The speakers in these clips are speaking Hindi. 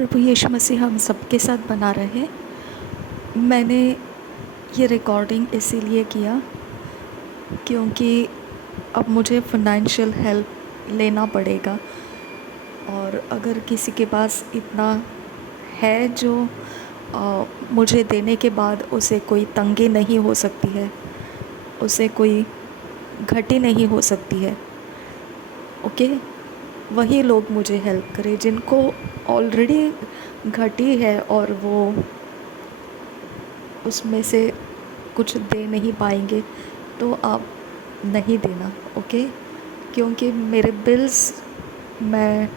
प्रभु यीशु मसीह हम सबके साथ बना रहे। मैंने ये रिकॉर्डिंग इसीलिए किया क्योंकि अब मुझे फ़ाइनेंशियल हेल्प लेना पड़ेगा, और अगर किसी के पास इतना है जो मुझे देने के बाद उसे कोई तंगी नहीं हो सकती है, उसे कोई घटी नहीं हो सकती है, ओके, वही लोग मुझे हेल्प करें। जिनको ऑलरेडी घटी है और वो उसमें से कुछ दे नहीं पाएंगे, तो आप नहीं देना, ओके। क्योंकि मेरे बिल्स मैं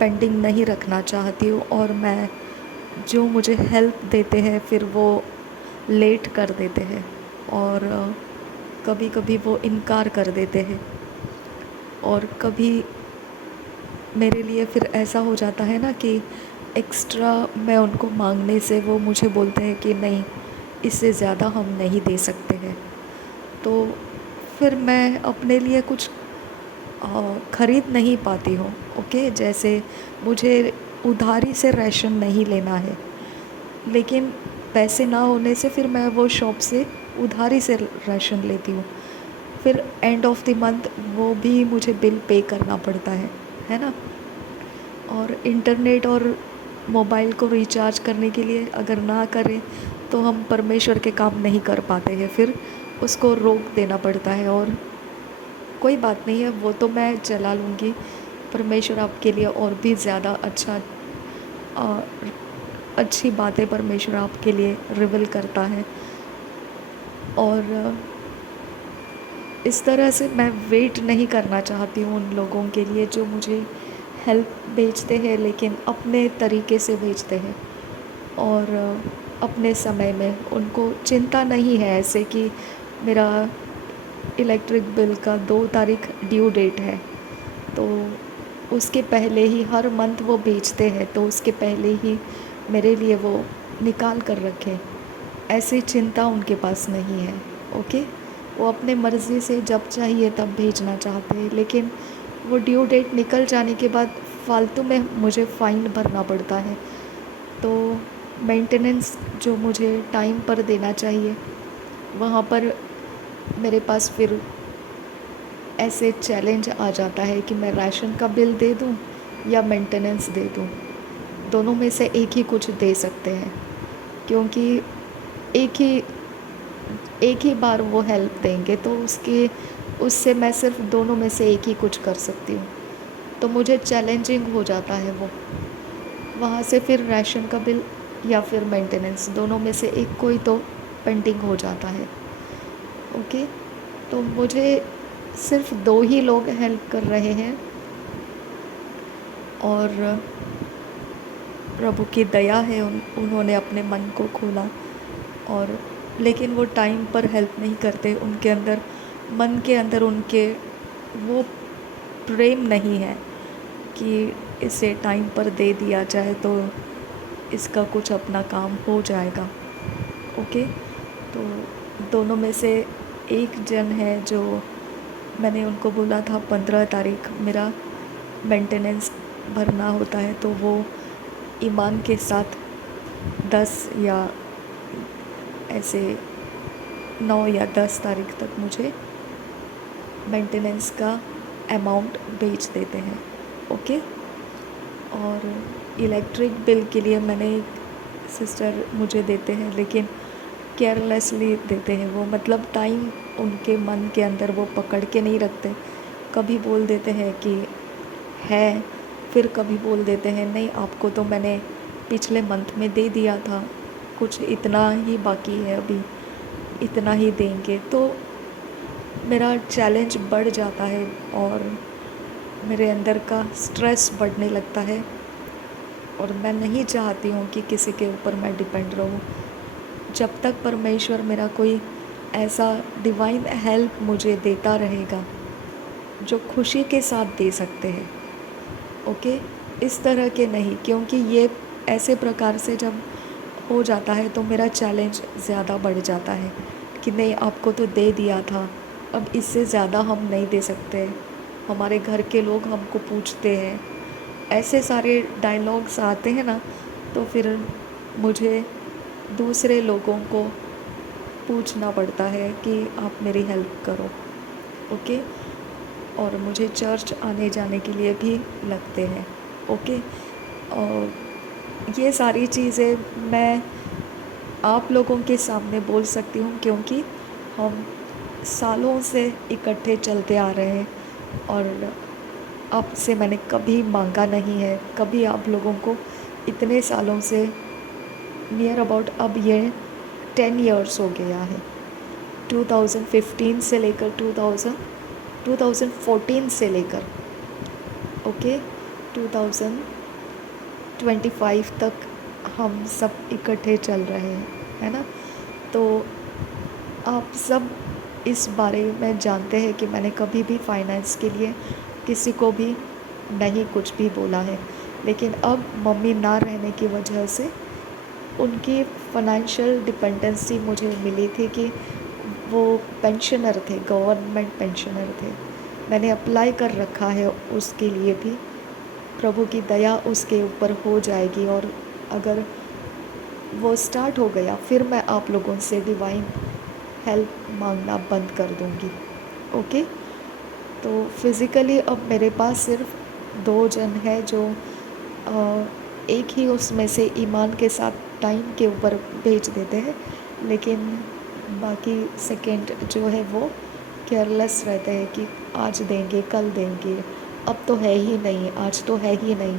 पेंडिंग नहीं रखना चाहती हूँ, और मैं जो मुझे हेल्प देते हैं फिर वो लेट कर देते हैं, और कभी कभी वो इनकार कर देते हैं, और कभी मेरे लिए फिर ऐसा हो जाता है ना कि एक्स्ट्रा मैं उनको मांगने से वो मुझे बोलते हैं कि नहीं, इससे ज़्यादा हम नहीं दे सकते हैं। तो फिर मैं अपने लिए कुछ ख़रीद नहीं पाती हूँ, ओके। जैसे मुझे उधारी से राशन नहीं लेना है, लेकिन पैसे ना होने से फिर मैं वो शॉप से उधारी से राशन लेती हूँ। फिर एंड ऑफ द मंथ वो भी मुझे बिल पे करना पड़ता है ना। और इंटरनेट और मोबाइल को रिचार्ज करने के लिए अगर ना करें तो हम परमेश्वर के काम नहीं कर पाते हैं, फिर उसको रोक देना पड़ता है। और कोई बात नहीं है, वो तो मैं चला लूँगी। परमेश्वर आपके लिए और भी ज़्यादा अच्छी बातें परमेश्वर आपके लिए रिवील करता है। और इस तरह से मैं वेट नहीं करना चाहती हूँ उन लोगों के लिए जो मुझे हेल्प भेजते हैं, लेकिन अपने तरीके से भेजते हैं, और अपने समय में उनको चिंता नहीं है ऐसे कि मेरा इलेक्ट्रिक बिल का 2 तारीख ड्यू डेट है, तो उसके पहले ही हर मंथ वो भेजते हैं, तो उसके पहले ही मेरे लिए वो निकाल कर रखें, ऐसी चिंता उनके पास नहीं है, ओके। वो अपने मर्ज़ी से जब चाहिए तब भेजना चाहते हैं, लेकिन वो ड्यू डेट निकल जाने के बाद फालतू में मुझे फ़ाइन भरना पड़ता है। तो मेंटेनेंस जो मुझे टाइम पर देना चाहिए, वहाँ पर मेरे पास फिर ऐसे चैलेंज आ जाता है कि मैं राशन का बिल दे दूँ या मेंटेनेंस दे दूँ। दोनों में से एक ही कुछ दे सकते हैं, क्योंकि एक ही एक ही बार वो हेल्प देंगे, तो उससे मैं सिर्फ दोनों में से एक ही कुछ कर सकती हूँ। तो मुझे चैलेंजिंग हो जाता है वो। वहाँ से फिर राशन का बिल या फिर मेंटेनेंस, दोनों में से एक कोई तो पेंडिंग हो जाता है, ओके। तो मुझे सिर्फ 2 ही लोग हेल्प कर रहे हैं, और प्रभु की दया है, उन्होंने अपने मन को खोला, और लेकिन वो टाइम पर हेल्प नहीं करते। उनके अंदर, मन के अंदर उनके वो प्रेम नहीं है कि इसे टाइम पर दे दिया जाए तो इसका कुछ अपना काम हो जाएगा, ओके। तो दोनों में से एक जन है जो मैंने उनको बोला था 15 तारीख मेरा मेंटेनेंस भरना होता है, तो वो ईमान के साथ 10 या ऐसे 9 या 10 तारीख तक मुझे मेंटेनेंस का अमाउंट भेज देते हैं, ओके। और इलेक्ट्रिक बिल के लिए मैंने एक सिस्टर मुझे देते हैं, लेकिन केयरलेसली देते हैं वो, मतलब टाइम उनके मन के अंदर वो पकड़ के नहीं रखते। कभी बोल देते हैं कि है, फिर कभी बोल देते हैं नहीं, आपको तो मैंने पिछले मंथ में दे दिया था, कुछ इतना ही बाकी है, अभी इतना ही देंगे। तो मेरा चैलेंज बढ़ जाता है, और मेरे अंदर का स्ट्रेस बढ़ने लगता है, और मैं नहीं चाहती हूँ कि किसी के ऊपर मैं डिपेंड रहूँ। जब तक परमेश्वर मेरा कोई ऐसा डिवाइन हेल्प मुझे देता रहेगा जो खुशी के साथ दे सकते हैं, ओके, इस तरह के नहीं, क्योंकि ये ऐसे प्रकार से जब हो जाता है तो मेरा चैलेंज ज़्यादा बढ़ जाता है कि नहीं, आपको तो दे दिया था, अब इससे ज़्यादा हम नहीं दे सकते, हमारे घर के लोग हमको पूछते हैं, ऐसे सारे डायलॉग्स आते हैं ना। तो फिर मुझे दूसरे लोगों को पूछना पड़ता है कि आप मेरी हेल्प करो, ओके। और मुझे चर्च आने जाने के लिए भी लगते हैं, ओके। और ये सारी चीज़ें मैं आप लोगों के सामने बोल सकती हूँ क्योंकि हम सालों से इकट्ठे चलते आ रहे हैं और आपसे मैंने कभी मांगा नहीं है, कभी आप लोगों को इतने सालों से नियर अबाउट अब ये 10 इयर्स हो गया है। 2015 से लेकर 2014 से लेकर ओके 2025 तक हम सब इकट्ठे चल रहे हैं, है ना। तो आप सब इस बारे में जानते हैं कि मैंने कभी भी फाइनेंस के लिए किसी को भी नहीं कुछ भी बोला है, लेकिन अब मम्मी ना रहने की वजह से उनकी फ़ाइनेंशियल डिपेंडेंसी मुझे मिली थी कि वो पेंशनर थे, गवर्नमेंट पेंशनर थे। मैंने अप्लाई कर रखा है उसके लिए भी, प्रभु की दया उसके ऊपर हो जाएगी और अगर वो स्टार्ट हो गया फिर मैं आप लोगों से डिवाइन हेल्प मांगना बंद कर दूँगी, ओके। तो फिज़िकली अब मेरे पास सिर्फ 2 जन है जो एक ही उसमें से ईमान के साथ टाइम के ऊपर भेज देते हैं, लेकिन बाकी सेकंड जो है वो केयरलेस रहते हैं कि आज देंगे, कल देंगे, अब तो है ही नहीं, आज तो है ही नहीं,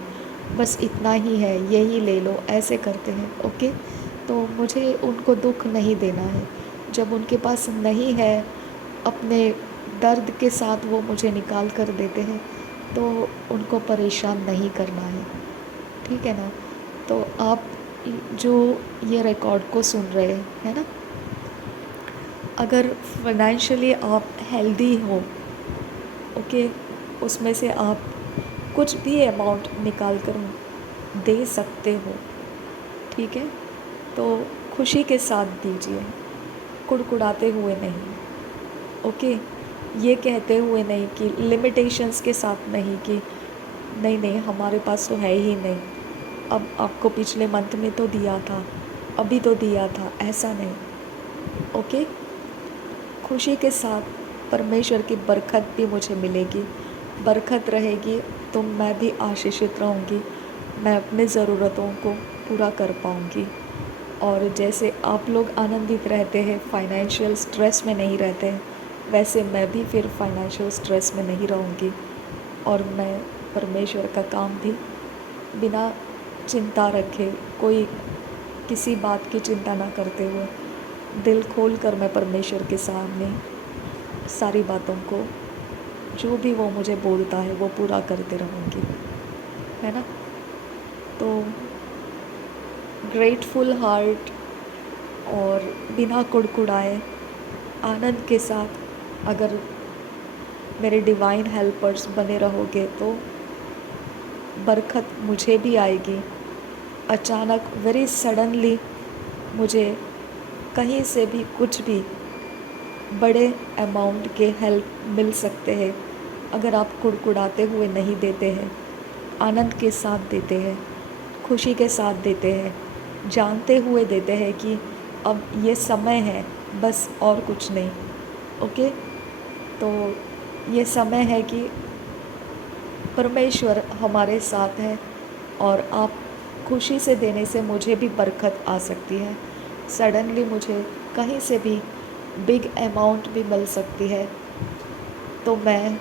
बस इतना ही है, यही ले लो, ऐसे करते हैं, ओके। तो मुझे उनको दुख नहीं देना है। जब उनके पास नहीं है, अपने दर्द के साथ वो मुझे निकाल कर देते हैं, तो उनको परेशान नहीं करना है, ठीक है ना। तो आप जो ये रिकॉर्ड को सुन रहे हैं ना, अगर फाइनेंशियली आप हेल्दी हो, ओके, उसमें से आप कुछ भी अमाउंट निकाल कर दे सकते हो, ठीक है। तो खुशी के साथ दीजिए, कुड़कुड़ाते हुए नहीं, ओके। ये कहते हुए नहीं कि लिमिटेशंस के साथ नहीं कि नहीं नहीं हमारे पास तो है ही नहीं, अब आपको पिछले मंथ में तो दिया था, अभी तो दिया था, ऐसा नहीं, ओके। खुशी के साथ परमेश्वर की बरकत भी मुझे मिलेगी, बरकत रहेगी तो मैं भी आशीषित रहूँगी, मैं अपने ज़रूरतों को पूरा कर पाऊँगी। और जैसे आप लोग आनंदित रहते हैं, फाइनेंशियल स्ट्रेस में नहीं रहते हैं, वैसे मैं भी फिर फाइनेंशियल स्ट्रेस में नहीं रहूँगी और मैं परमेश्वर का काम भी बिना चिंता रखे, कोई किसी बात की चिंता ना करते हुए दिल खोल कर मैं परमेश्वर के सामने सारी बातों को, जो भी वो मुझे बोलता है वो पूरा करते रहूँगी, है ना। तो ग्रेटफुल हार्ट और बिना कुड़कुड़ाए आनंद के साथ अगर मेरे डिवाइन हेल्पर्स बने रहोगे तो बरकत मुझे भी आएगी। अचानक वेरी सडनली मुझे कहीं से भी कुछ भी बड़े अमाउंट के हेल्प मिल सकते हैं अगर आप कुड़कुड़ाते हुए नहीं देते हैं, आनंद के साथ देते हैं, खुशी के साथ देते हैं, जानते हुए देते हैं कि अब ये समय है, बस और कुछ नहीं, ओके। तो ये समय है कि परमेश्वर हमारे साथ है और आप खुशी से देने से मुझे भी बरकत आ सकती है। सडनली मुझे कहीं से भी बिग अमाउंट भी मिल सकती है, तो मैं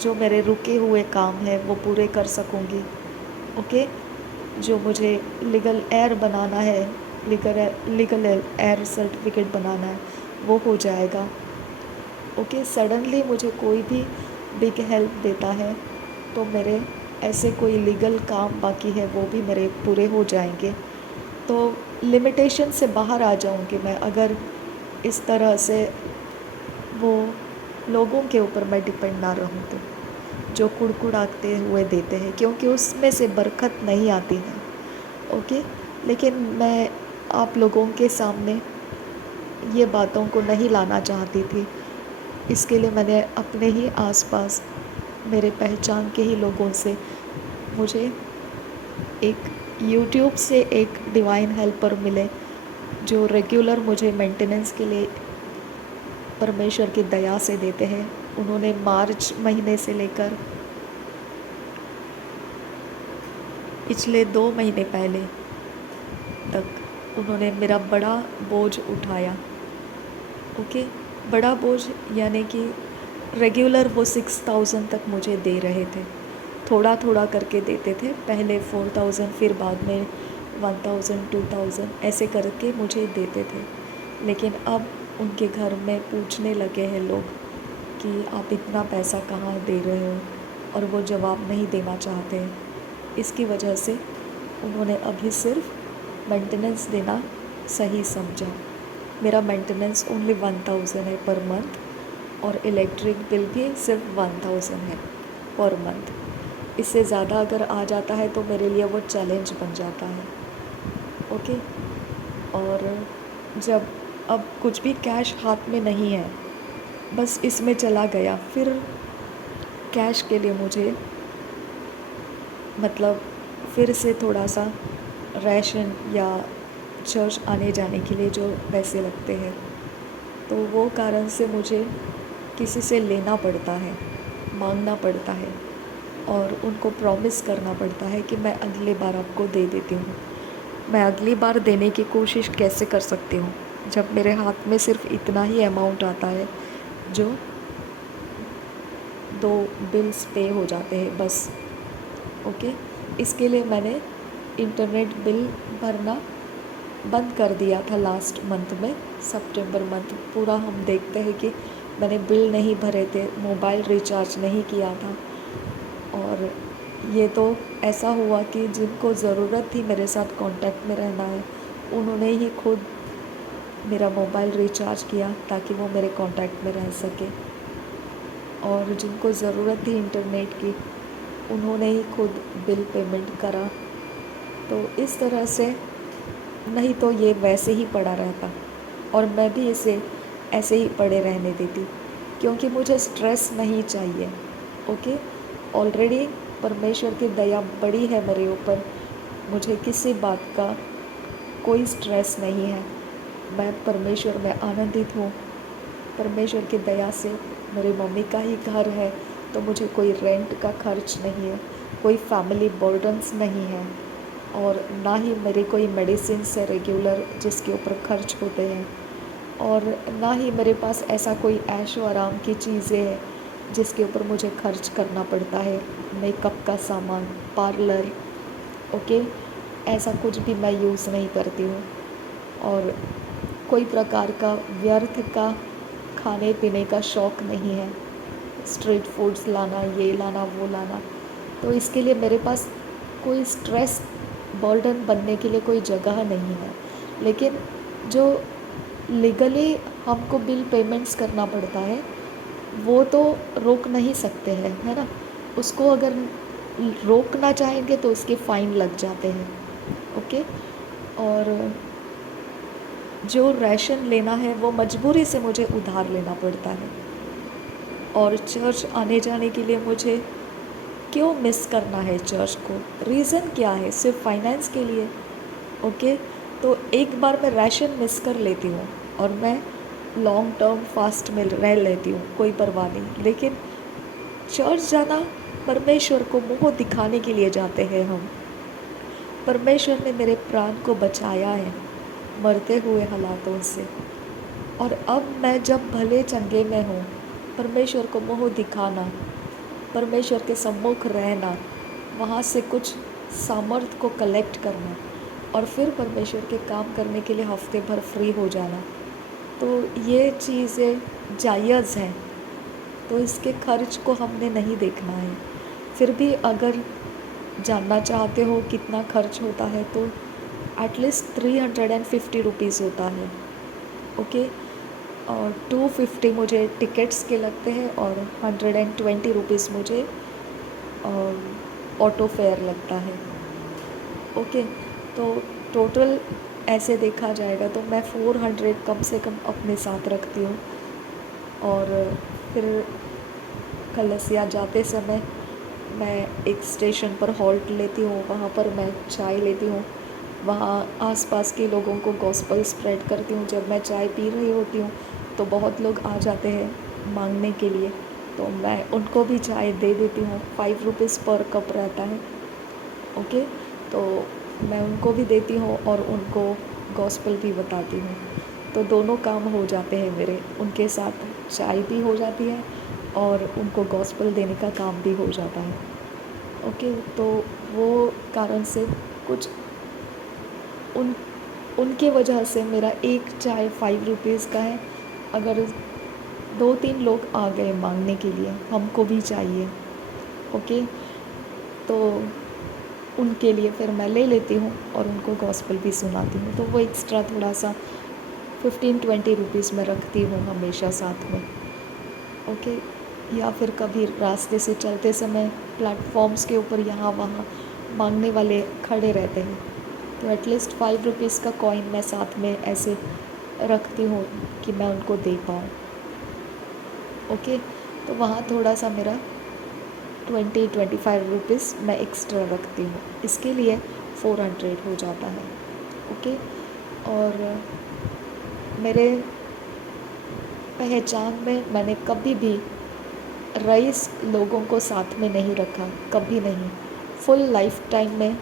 जो मेरे रुके हुए काम हैं वो पूरे कर सकूँगी, ओके। जो मुझे लीगल एयर बनाना है, लीगल एयर सर्टिफिकेट बनाना है, वो हो जाएगा, ओके। सडनली मुझे कोई भी बिग हेल्प देता है तो मेरे ऐसे कोई लीगल काम बाकी है वो भी मेरे पूरे हो जाएंगे। तो लिमिटेशन से बाहर आ जाऊंगी मैं अगर इस तरह से वो लोगों के ऊपर मैं डिपेंड ना रहूं तो, जो कुड़कुड़ाते हुए देते हैं, क्योंकि उसमें से बरकत नहीं आती है, ओके। लेकिन मैं आप लोगों के सामने ये बातों को नहीं लाना चाहती थी, इसके लिए मैंने अपने ही आसपास मेरे पहचान के ही लोगों से मुझे एक यूट्यूब से एक डिवाइन हेल्पर मिले जो रेगुलर मुझे मेंटेनेंस के लिए परमेश्वर की दया से देते हैं। उन्होंने मार्च महीने से लेकर पिछले 2 महीने पहले तक उन्होंने मेरा बड़ा बोझ उठाया। ओके, बड़ा बोझ यानी कि रेगुलर वो 6000 तक मुझे दे रहे थे, थोड़ा थोड़ा करके देते थे। पहले 4000, फिर बाद में 1000, 2000 ऐसे करके मुझे देते थे। लेकिन अब उनके घर में पूछने लगे हैं लोग कि आप इतना पैसा कहाँ दे रहे हो, और वो जवाब नहीं देना चाहते हैं। इसकी वजह से उन्होंने अभी सिर्फ मेंटेनेंस देना सही समझा। मेरा मेंटेनेंस ओनली 1000 है पर मंथ, और इलेक्ट्रिक बिल भी सिर्फ 1000 है पर मंथ। इससे ज़्यादा अगर आ जाता है तो मेरे लिए वो चैलेंज बन जाता है। ओके, और जब अब कुछ भी कैश हाथ में नहीं है, बस इसमें चला गया, फिर कैश के लिए मुझे मतलब फिर से थोड़ा सा राशन या चर्च आने जाने के लिए जो पैसे लगते हैं, तो वो कारण से मुझे किसी से लेना पड़ता है, मांगना पड़ता है, और उनको प्रॉमिस करना पड़ता है कि मैं अगली बार आपको दे देती हूँ। मैं अगली बार देने की कोशिश कैसे कर सकती हूँ जब मेरे हाथ में सिर्फ इतना ही अमाउंट आता है जो 2 बिल्स पे हो जाते हैं बस। ओके, इसके लिए मैंने इंटरनेट बिल भरना बंद कर दिया था लास्ट मंथ में। सितंबर मंथ पूरा हम देखते हैं कि मैंने बिल नहीं भरे थे, मोबाइल रिचार्ज नहीं किया था। और ये तो ऐसा हुआ कि जिनको ज़रूरत थी मेरे साथ कांटेक्ट में रहना है, उन्होंने ही खुद मेरा मोबाइल रिचार्ज किया ताकि वो मेरे कांटेक्ट में रह सके। और जिनको ज़रूरत थी इंटरनेट की, उन्होंने ही खुद बिल पेमेंट करा। तो इस तरह से, नहीं तो ये वैसे ही पड़ा रहता और मैं भी इसे ऐसे ही पड़े रहने देती, क्योंकि मुझे स्ट्रेस नहीं चाहिए। ओके, ऑलरेडी परमेश्वर की दया बड़ी है मेरे ऊपर, मुझे किसी बात का कोई स्ट्रेस नहीं है। मैं परमेश्वर में आनंदित हूँ। परमेश्वर की दया से मेरी मम्मी का ही घर है, तो मुझे कोई रेंट का खर्च नहीं है, कोई फैमिली बर्डन्स नहीं है, और ना ही मेरी कोई मेडिसिन से रेगुलर जिसके ऊपर खर्च होते हैं, और ना ही मेरे पास ऐसा कोई ऐशो आराम की चीज़ें हैं जिसके ऊपर मुझे खर्च करना पड़ता है। मेकअप का सामान, पार्लर, ओके, ऐसा कुछ भी मैं यूज़ नहीं करती हूँ। और कोई प्रकार का व्यर्थ का खाने पीने का शौक़ नहीं है, स्ट्रीट फूड्स लाना, ये लाना, वो लाना। तो इसके लिए मेरे पास कोई स्ट्रेस बर्डन बनने के लिए कोई जगह नहीं है। लेकिन जो लीगली हमको बिल पेमेंट्स करना पड़ता है, वो तो रोक नहीं सकते हैं, है ना। उसको अगर रोकना चाहेंगे तो उसके फ़ाइन लग जाते हैं। ओके, और जो राशन लेना है वो मजबूरी से मुझे उधार लेना पड़ता है। और चर्च आने जाने के लिए मुझे क्यों मिस करना है चर्च को? रीज़न क्या है? सिर्फ फाइनेंस के लिए? ओके, तो एक बार मैं राशन मिस कर लेती हूँ और मैं लॉन्ग टर्म फास्ट में रह लेती हूँ, कोई परवाह नहीं। लेकिन चर्च जाना, परमेश्वर को मुँह दिखाने के लिए जाते हैं हम। परमेश्वर ने मेरे प्राण को बचाया है मरते हुए हालातों से, और अब मैं जब भले चंगे में हूँ, परमेश्वर को मुँह दिखाना, परमेश्वर के सम्मुख रहना, वहाँ से कुछ सामर्थ को कलेक्ट करना, और फिर परमेश्वर के काम करने के लिए हफ्ते भर फ्री हो जाना, तो ये चीज़ें जायज़ हैं। तो इसके खर्च को हमने नहीं देखना है। फिर भी अगर जानना चाहते हो कितना खर्च होता है, तो एटलीस्ट 350 रुपीज़ होता है। ओके, और 250 मुझे टिकट्स के लगते हैं, और 120 रुपीज़ मुझे ऑटो फेयर लगता है। ओके, तो टोटल ऐसे देखा जाएगा तो मैं 400 कम से कम अपने साथ रखती हूँ। और फिर कलसिया जाते समय मैं एक स्टेशन पर हॉल्ट लेती हूँ, वहाँ पर मैं चाय लेती हूँ, वहाँ आसपास के लोगों को गॉस्पेल स्प्रेड करती हूँ। जब मैं चाय पी रही होती हूँ तो बहुत लोग आ जाते हैं मांगने के लिए, तो मैं उनको भी चाय दे देती हूँ। 5 रुपीज़ पर कप रहता है। ओके, तो मैं उनको भी देती हूँ और उनको गॉस्पेल भी बताती हूँ। तो दोनों काम हो जाते हैं मेरे, उनके साथ चाय भी हो जाती है और उनको गॉस्पेल देने का काम भी हो जाता है। ओके, तो वो कारण से कुछ उन उनके वजह से मेरा एक चाय 5 रुपीज़ का है। अगर 2-3 लोग आ गए मांगने के लिए, हमको भी चाहिए, ओके, तो उनके लिए फिर मैं ले लेती हूँ और उनको गॉस्पेल भी सुनाती हूँ। तो वो एक्स्ट्रा थोड़ा सा 15-20 रुपीज़ में रखती हूँ हमेशा साथ में। ओके, या फिर कभी रास्ते से चलते समय प्लेटफॉर्म्स के ऊपर यहाँ वहाँ मांगने वाले खड़े रहते हैं, तो एटलीस्ट 5 रुपीज़ का कॉइन मैं साथ में ऐसे रखती हूँ कि मैं उनको दे पाऊँ। ओके, तो वहाँ थोड़ा सा मेरा 20-25 रुपीज़ मैं एक्स्ट्रा रखती हूँ, इसके लिए 400 हो जाता है। ओके, और मेरे पहचान में मैंने कभी भी रईस लोगों को साथ में नहीं रखा, कभी नहीं। फुल लाइफ टाइम में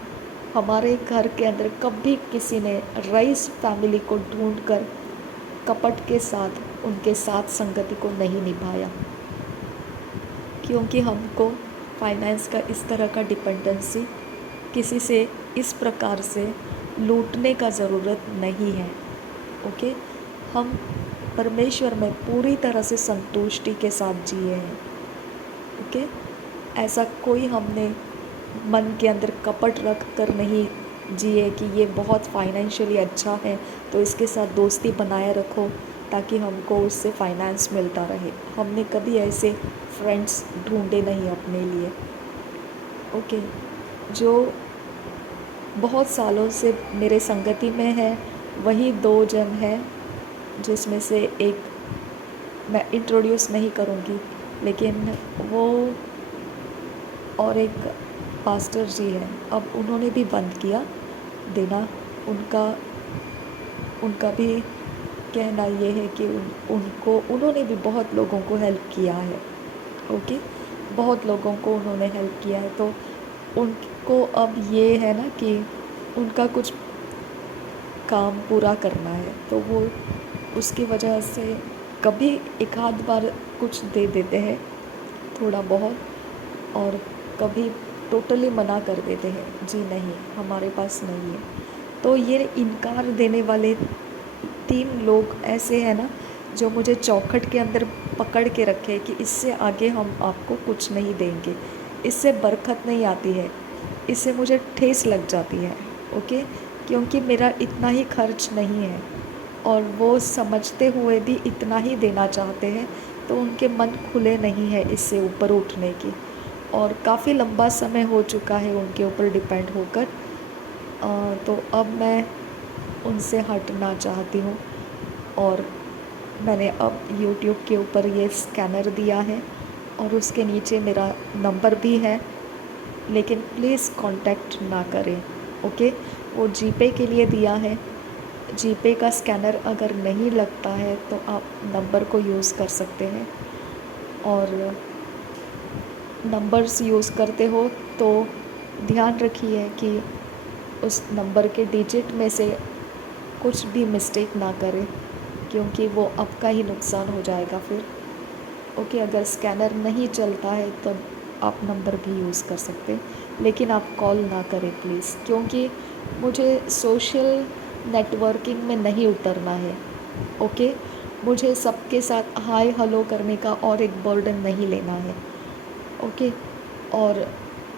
हमारे घर के अंदर कभी किसी ने रईस फैमिली को ढूंढकर कपट के साथ उनके साथ संगति को नहीं निभाया, क्योंकि हमको फाइनेंस का इस तरह का डिपेंडेंसी किसी से इस प्रकार से लूटने का ज़रूरत नहीं है। ओके, हम परमेश्वर में पूरी तरह से संतुष्टि के साथ जिए हैं। ओके, ऐसा कोई हमने मन के अंदर कपट रख कर नहीं जिए कि ये बहुत फाइनेंशियली अच्छा है तो इसके साथ दोस्ती बनाए रखो ताकि हमको उससे फाइनेंस मिलता रहे। हमने कभी ऐसे फ्रेंड्स ढूंढे नहीं अपने लिए। ओके, जो बहुत सालों से मेरे संगति में है वही 2 जन हैं, जिसमें से एक मैं इंट्रोड्यूस नहीं करूँगी, लेकिन वो और एक पास्टर जी हैं। अब उन्होंने भी बंद किया देना। उनका उनका भी कहना ये है कि उन्होंने भी बहुत लोगों को हेल्प किया है। ओके, बहुत लोगों को उन्होंने हेल्प किया है, तो उनको अब ये है ना कि उनका कुछ काम पूरा करना है, तो वो उसकी वजह से कभी एक आध बार कुछ दे देते हैं थोड़ा बहुत, और कभी टोटली मना कर देते हैं, जी नहीं हमारे पास नहीं है। तो ये इनकार देने वाले 3 लोग ऐसे हैं ना, जो मुझे चौखट के अंदर पकड़ के रखे कि इससे आगे हम आपको कुछ नहीं देंगे, इससे बरकत नहीं आती है, इससे मुझे ठेस लग जाती है। ओके, क्योंकि मेरा इतना ही खर्च नहीं है और वो समझते हुए भी इतना ही देना चाहते हैं, तो उनके मन खुले नहीं है इससे ऊपर उठने की, और काफ़ी लंबा समय हो चुका है उनके ऊपर डिपेंड होकर। तो अब मैं उनसे हटना चाहती हूँ, और मैंने अब यूट्यूब के ऊपर ये स्कैनर दिया है और उसके नीचे मेरा नंबर भी है, लेकिन प्लीज़ कांटेक्ट ना करें। ओके, वो जीपे के लिए दिया है। जीपे का स्कैनर अगर नहीं लगता है तो आप नंबर को यूज़ कर सकते हैं, और नंबर्स यूज़ करते हो तो ध्यान रखिए कि उस नंबर के डिजिट में से कुछ भी मिस्टेक ना करें, क्योंकि वो आपका ही नुकसान हो जाएगा फिर। ओके, अगर स्कैनर नहीं चलता है तो आप नंबर भी यूज़ कर सकते हैं, लेकिन आप कॉल ना करें प्लीज़, क्योंकि मुझे सोशल नेटवर्किंग में नहीं उतरना है। ओके, मुझे सबके साथ हाय हेलो करने का और एक बर्डन नहीं लेना है। ओके, और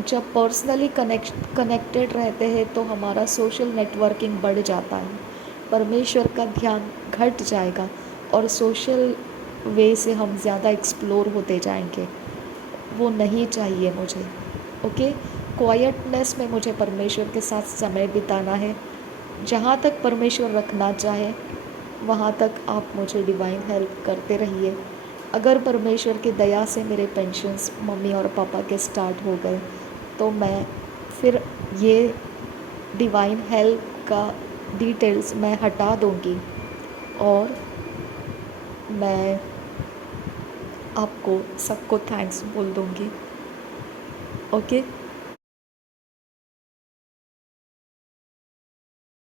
जब पर्सनली कनेक्टेड रहते हैं तो हमारा सोशल नेटवर्किंग बढ़ जाता है, परमेश्वर का ध्यान घट जाएगा और सोशल वे से हम ज़्यादा एक्सप्लोर होते जाएंगे। वो नहीं चाहिए मुझे। ओके, क्वाइटनेस में मुझे परमेश्वर के साथ समय बिताना है। जहाँ तक परमेश्वर रखना चाहे वहाँ तक आप मुझे डिवाइन हेल्प करते रहिए, अगर परमेश्वर की दया से मेरे पेंशन्स मम्मी और पापा के स्टार्ट हो गए तो मैं फिर ये डिवाइन हेल्प का डिटेल्स मैं हटा दूँगी और मैं आपको सबको थैंक्स बोल दूँगी। ओके।